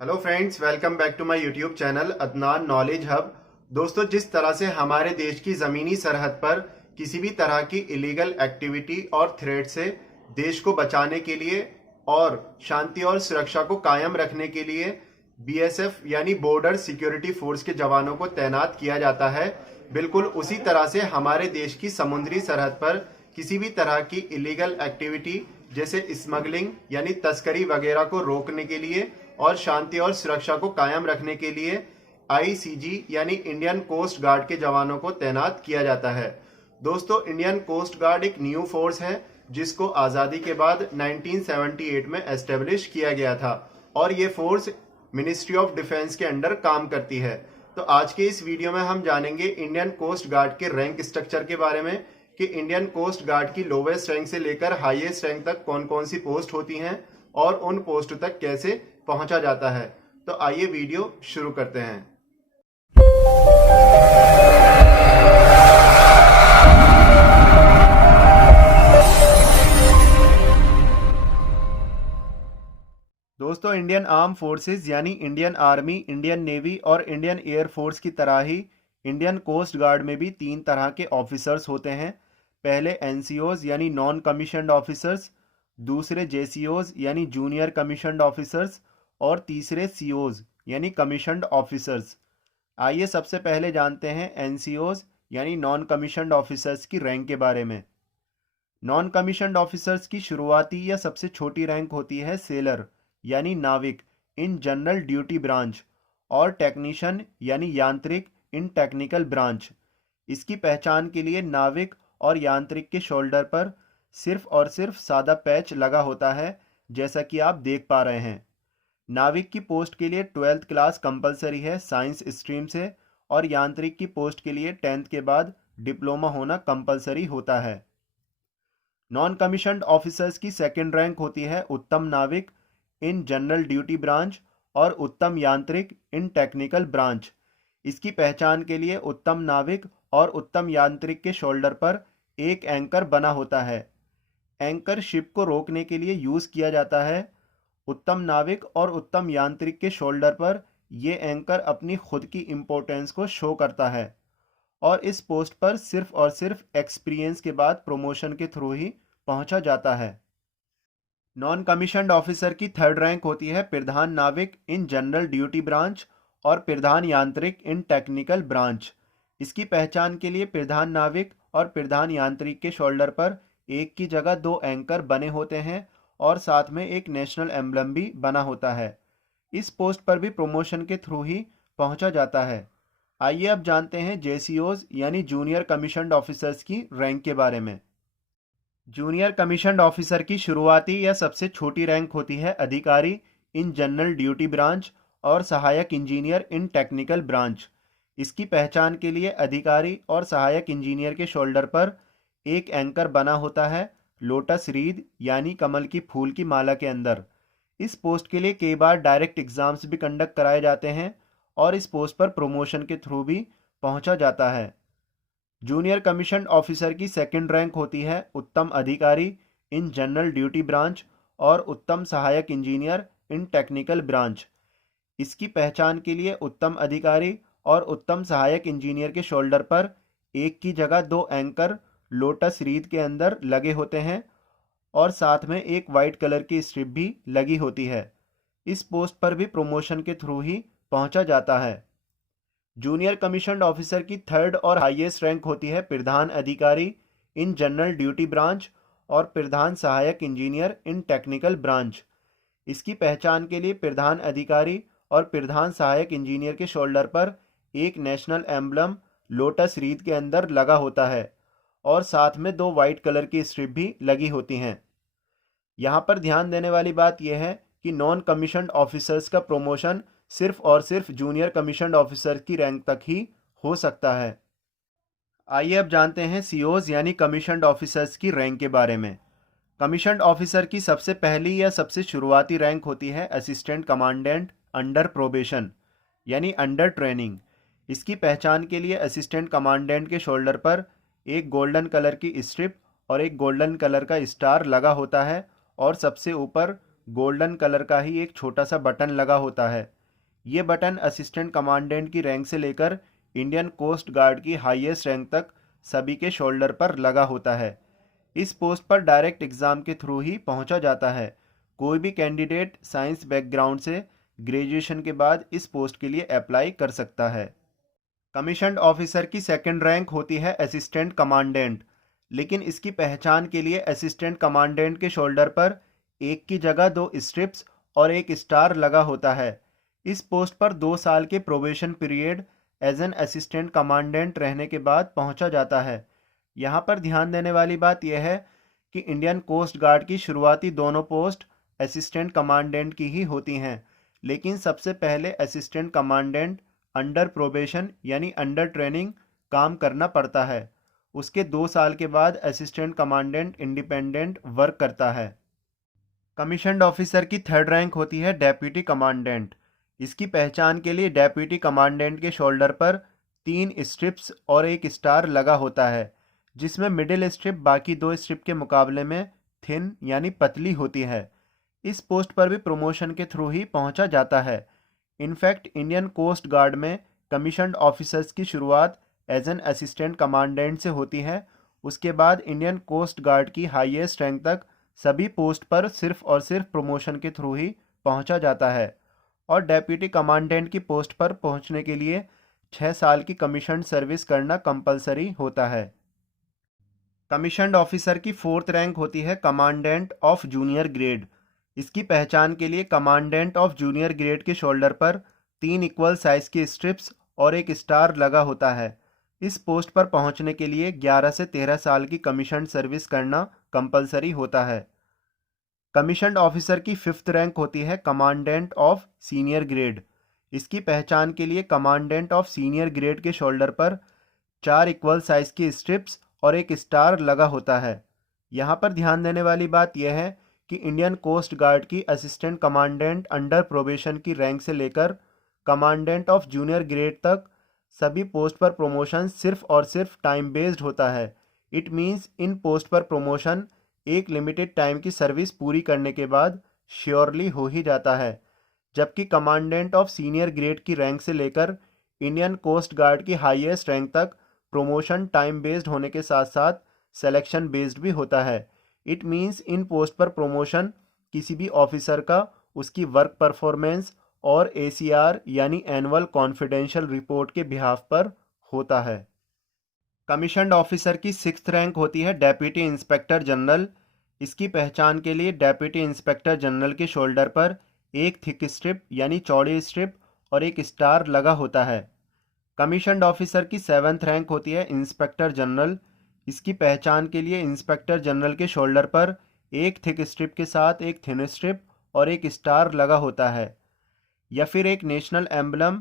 Hello friends, welcome back to my YouTube channel Adnan knowledge hub. दोस्तों, जिस तरह से हमारे देश की ज़मीनी सरहद पर किसी भी तरह की इलीगल एक्टिविटी और थ्रेट से देश को बचाने के लिए और शांति और सुरक्षा को कायम रखने के लिए बीएसएफ यानी बॉर्डर सिक्योरिटी फोर्स के जवानों को तैनात किया जाता है, बिल्कुल उसी तरह से हमारे देश की समुद्री सरहद पर किसी भी तरह की इलीगल एक्टिविटी जैसे स्मगलिंग यानी तस्करी वगैरह को रोकने के लिए और शांति और सुरक्षा को कायम रखने के लिए आईसीजी यानी इंडियन कोस्ट गार्ड के जवानों को तैनात किया जाता है। दोस्तों, इंडियन कोस्ट गार्ड एक न्यू फोर्स है जिसको आज़ादी के बाद 1978 में एस्टेब्लिश किया गया था और ये फोर्स मिनिस्ट्री ऑफ डिफेंस के अंडर काम करती है। तो आज के इस वीडियो में हम जानेंगे इंडियन कोस्ट गार्ड के रैंक स्ट्रक्चर के बारे में कि इंडियन कोस्ट गार्ड की लोवेस्ट रैंक से लेकर हाईएस्ट रैंक तक कौन कौन सी पोस्ट होती हैं और उन पोस्ट तक कैसे पहुंचा जाता है। तो आइए वीडियो शुरू करते हैं। दोस्तों, इंडियन आर्म फोर्सेस यानी इंडियन आर्मी, इंडियन नेवी और इंडियन एयर फोर्स की तरह ही इंडियन कोस्ट गार्ड में भी 3 तरह के ऑफिसर्स होते हैं। पहले एनसीओज यानी नॉन कमीशन्ड ऑफिसर्स, दूसरे जेसीओज यानी जूनियर कमीशन्ड ऑफिसर्स और तीसरे सीओज यानी कमीशन्ड ऑफिसर्स। आइए सबसे पहले जानते हैं एनसीओज यानी नॉन कमीशन्ड ऑफिसर्स की रैंक के बारे में। नॉन कमीशन्ड ऑफिसर्स की शुरुआती या सबसे छोटी रैंक होती है सेलर यानी नाविक इन जनरल ड्यूटी ब्रांच और टेक्नीशियन यानी यांत्रिक इन टेक्निकल ब्रांच। इसकी पहचान के लिए नाविक और यांत्रिक के शोल्डर पर सिर्फ और सिर्फ सादा पैच लगा होता है, जैसा कि आप देख पा रहे हैं। नाविक की पोस्ट के लिए 12th क्लास कंपलसरी है साइंस स्ट्रीम से और यांत्रिक की पोस्ट के लिए 10th के बाद डिप्लोमा होना कंपलसरी होता है। नॉन कमीशन्ड ऑफिसर्स की सेकंड रैंक होती है उत्तम नाविक इन जनरल ड्यूटी ब्रांच और उत्तम यांत्रिक इन टेक्निकल ब्रांच। इसकी पहचान के लिए उत्तम नाविक और उत्तम यांत्रिक के शोल्डर पर एक एंकर बना होता है। एंकर शिप को रोकने के लिए यूज़ किया जाता है। उत्तम नाविक और उत्तम यांत्रिक के शोल्डर पर यह एंकर अपनी खुद की इम्पोर्टेंस को शो करता है और इस पोस्ट पर सिर्फ और सिर्फ एक्सपीरियंस के बाद प्रमोशन के थ्रू ही पहुंचा जाता है। नॉन कमीशन्ड ऑफिसर की थर्ड रैंक होती है प्रधान नाविक इन जनरल ड्यूटी ब्रांच और प्रधान यांत्रिक इन टेक्निकल ब्रांच। इसकी पहचान के लिए प्रधान नाविक और प्रधान यांत्रिक के शोल्डर पर एक की जगह 2 एंकर बने होते हैं और साथ में एक नेशनल एम्बलम भी बना होता है। इस पोस्ट पर भी प्रमोशन के थ्रू ही पहुंचा जाता है। आइए अब जानते हैं जेसीओज यानी जूनियर कमीशन्ड ऑफिसर्स की रैंक के बारे में। जूनियर कमीशन्ड ऑफिसर की शुरुआती या सबसे छोटी रैंक होती है अधिकारी इन जनरल ड्यूटी ब्रांच और सहायक इंजीनियर इन टेक्निकल ब्रांच। इसकी पहचान के लिए अधिकारी और सहायक इंजीनियर के शोल्डर पर एक एंकर बना होता है लोटस रीद यानी कमल की फूल की माला के अंदर। इस पोस्ट के लिए कई बार डायरेक्ट एग्जाम्स भी कंडक्ट कराए जाते हैं और इस पोस्ट पर प्रमोशन के थ्रू भी पहुंचा जाता है। जूनियर कमीशन्ड ऑफिसर की सेकंड रैंक होती है उत्तम अधिकारी इन जनरल ड्यूटी ब्रांच और उत्तम सहायक इंजीनियर इन टेक्निकल ब्रांच। इसकी पहचान के लिए उत्तम अधिकारी और उत्तम सहायक इंजीनियर के शोल्डर पर एक की जगह 2 एंकर लोटस रीद के अंदर लगे होते हैं और साथ में एक वाइट कलर की स्ट्रिप भी लगी होती है। इस पोस्ट पर भी प्रमोशन के थ्रू ही पहुंचा जाता है। जूनियर कमीशन्ड ऑफिसर की थर्ड और हाईएस्ट रैंक होती है प्रधान अधिकारी इन जनरल ड्यूटी ब्रांच और प्रधान सहायक इंजीनियर इन टेक्निकल ब्रांच। इसकी पहचान के लिए प्रधान अधिकारी और प्रधान सहायक इंजीनियर के शोल्डर पर एक नेशनल एम्बलम लोटस रीद के अंदर लगा होता है और साथ में 2 वाइट कलर की स्ट्रिप भी लगी होती हैं। यहाँ पर ध्यान देने वाली बात यह है कि नॉन कमीशन्ड ऑफिसर्स का प्रमोशन सिर्फ और सिर्फ जूनियर कमीशन्ड ऑफिसर की रैंक तक ही हो सकता है। आइए अब जानते हैं सीओज यानी कमीशन्ड ऑफिसर्स की रैंक के बारे में। कमीशन्ड ऑफिसर की सबसे पहली या सबसे शुरुआती रैंक होती है असिस्टेंट कमांडेंट अंडर प्रोबेशन यानी अंडर ट्रेनिंग। इसकी पहचान के लिए असिस्टेंट कमांडेंट के शोल्डर पर एक गोल्डन कलर की स्ट्रिप और एक गोल्डन कलर का स्टार लगा होता है और सबसे ऊपर गोल्डन कलर का ही एक छोटा सा बटन लगा होता है। ये बटन असिस्टेंट कमांडेंट की रैंक से लेकर इंडियन कोस्ट गार्ड की हाईएस्ट रैंक तक सभी के शोल्डर पर लगा होता है। इस पोस्ट पर डायरेक्ट एग्ज़ाम के थ्रू ही पहुंचा जाता है। कोई भी कैंडिडेट साइंस बैकग्राउंड से ग्रेजुएशन के बाद इस पोस्ट के लिए अप्लाई कर सकता है। कमीशन्ड ऑफिसर की सेकंड रैंक होती है असिस्टेंट कमांडेंट, लेकिन इसकी पहचान के लिए असिस्टेंट कमांडेंट के शोल्डर पर एक की जगह 2 स्ट्रिप्स और एक स्टार लगा होता है। इस पोस्ट पर 2 साल के probation period as an assistant commandant रहने के बाद पहुंचा जाता है। यहाँ पर ध्यान देने वाली बात यह है कि इंडियन कोस्ट गार्ड की शुरुआती दोनों पोस्ट असिस्टेंट कमांडेंट की ही होती हैं, लेकिन सबसे पहले असिस्टेंट कमांडेंट अंडर प्रोबेशन यानी अंडर ट्रेनिंग काम करना पड़ता है। उसके 2 साल के बाद असिस्टेंट कमांडेंट इंडिपेंडेंट वर्क करता है। कमीशन्ड ऑफिसर की थर्ड रैंक होती है डेप्यूटी कमांडेंट। इसकी पहचान के लिए डेप्यूटी कमांडेंट के शोल्डर पर 3 स्ट्रिप्स और एक स्टार लगा होता है, जिसमें मिडिल स्ट्रिप बाकी 2 स्ट्रिप के मुकाबले में थिन यानी पतली होती है। इस पोस्ट पर भी प्रमोशन के थ्रू ही पहुंचा जाता है। इनफैक्ट इंडियन कोस्ट गार्ड में कमीशन्ड ऑफिसर्स की शुरुआत एज एन असिस्टेंट कमांडेंट से होती है। उसके बाद इंडियन कोस्ट गार्ड की हाईएस्ट रैंक तक सभी पोस्ट पर सिर्फ और सिर्फ प्रमोशन के थ्रू ही पहुंचा जाता है, और डेप्यूटी कमांडेंट की पोस्ट पर पहुंचने के लिए 6 साल की कमीशन सर्विस करना कंपलसरी होता है। कमीशन्ड ऑफिसर की फोर्थ रैंक होती है कमांडेंट ऑफ जूनियर ग्रेड। इसकी पहचान के लिए कमांडेंट ऑफ जूनियर ग्रेड के शोल्डर पर 3 इक्वल साइज की स्ट्रिप्स और एक स्टार लगा होता है। इस पोस्ट पर पहुंचने के लिए 11 से 13 साल की कमीशन सर्विस करना कंपलसरी होता है। कमीशन्ड ऑफिसर की फिफ्थ रैंक होती है कमांडेंट ऑफ सीनियर ग्रेड। इसकी पहचान के लिए कमांडेंट ऑफ सीनियर ग्रेड के शोल्डर पर 4 इक्वल साइज की स्ट्रिप्स और एक स्टार लगा होता है। यहाँ पर ध्यान देने वाली बात यह है कि इंडियन कोस्ट गार्ड की असिस्टेंट कमांडेंट अंडर प्रोबेशन की रैंक से लेकर कमांडेंट ऑफ जूनियर ग्रेड तक सभी पोस्ट पर प्रमोशन सिर्फ और सिर्फ टाइम बेस्ड होता है। इट मीन्स इन पोस्ट पर प्रमोशन एक लिमिटेड टाइम की सर्विस पूरी करने के बाद श्योरली हो ही जाता है, जबकि कमांडेंट ऑफ सीनियर ग्रेड की रैंक से लेकर इंडियन कोस्ट गार्ड की हाईएस्ट रैंक तक प्रमोशन टाइम बेस्ड होने के साथ साथ सिलेक्शन बेस्ड भी होता है। इट मीन्स इन पोस्ट पर प्रमोशन किसी भी ऑफिसर का उसकी वर्क परफॉर्मेंस और ACR यानी एनुअल कॉन्फिडेंशियल रिपोर्ट के बिहाफ पर होता है। कमीशन्ड ऑफिसर की सिक्स्थ रैंक होती है डेप्यूटी इंस्पेक्टर जनरल। इसकी पहचान के लिए डेप्यूटी इंस्पेक्टर जनरल के शोल्डर पर एक थिक स्ट्रिप यानी चौड़ी स्ट्रिप और एक स्टार लगा होता है। कमीशन्ड ऑफिसर की सेवन्थ रैंक होती है इंस्पेक्टर जनरल। इसकी पहचान के लिए इंस्पेक्टर जनरल के शोल्डर पर एक थिक स्ट्रिप के साथ एक थिन स्ट्रिप और एक स्टार लगा होता है, या फिर एक नेशनल एम्बलम,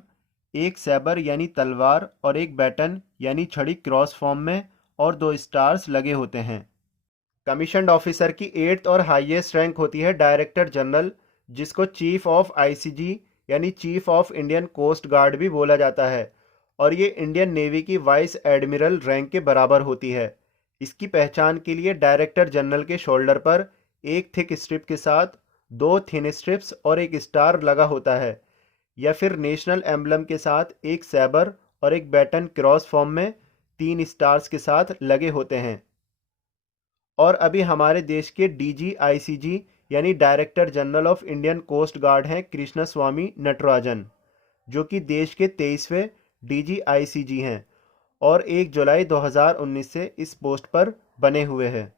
एक सैबर यानी तलवार और एक बैटन यानी छड़ी क्रॉस फॉर्म में और 2 स्टार्स लगे होते हैं। कमीशन्ड ऑफिसर की 8th और हाईएस्ट रैंक होती है डायरेक्टर जनरल, जिसको चीफ ऑफ ICG यानी chief of Indian coast guard भी बोला जाता है, और ये इंडियन नेवी की वाइस एडमिरल रैंक के बराबर होती है। इसकी पहचान के लिए डायरेक्टर जनरल के शोल्डर पर एक थिक स्ट्रिप के साथ 2 थिन स्ट्रिप्स और एक स्टार लगा होता है, या फिर नेशनल एम्बलम के साथ एक सैबर और एक बैटन क्रॉस फॉर्म में 3 स्टार्स के साथ लगे होते हैं। और अभी हमारे देश के DG ICG यानी director general of Indian coast guard हैं कृष्ण स्वामी नटराजन, जो कि देश के 23वें DG ICG हैं और 1 जुलाई 2019 से इस पोस्ट पर बने हुए हैं।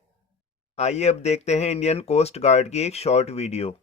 आइए अब देखते हैं इंडियन कोस्ट गार्ड की एक शॉर्ट वीडियो।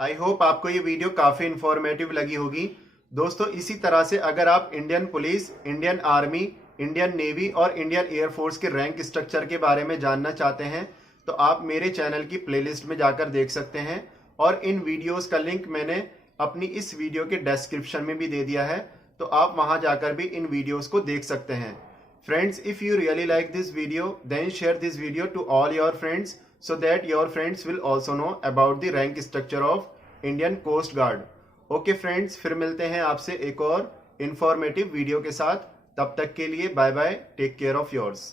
आई होप आपको ये वीडियो काफ़ी इंफॉर्मेटिव लगी होगी। दोस्तों इसी तरह से अगर आप Indian police, Indian army, Indian navy और इंडियन एयरफोर्स के रैंक स्ट्रक्चर के बारे में जानना चाहते हैं तो आप मेरे चैनल की प्लेलिस्ट में जाकर देख सकते हैं और इन वीडियोस का लिंक मैंने अपनी इस वीडियो के डिस्क्रिप्शन में भी दे दिया है, तो आप वहां जाकर भी इन वीडियोस को देख सकते हैं। Friends, if you really like this video, then share this video to all your friends so that your friends will also know about the rank structure of Indian Coast Guard. Okay friends, फिर मिलते हैं आपसे एक और informative video के साथ। तब तक के लिए bye bye, take care of yours.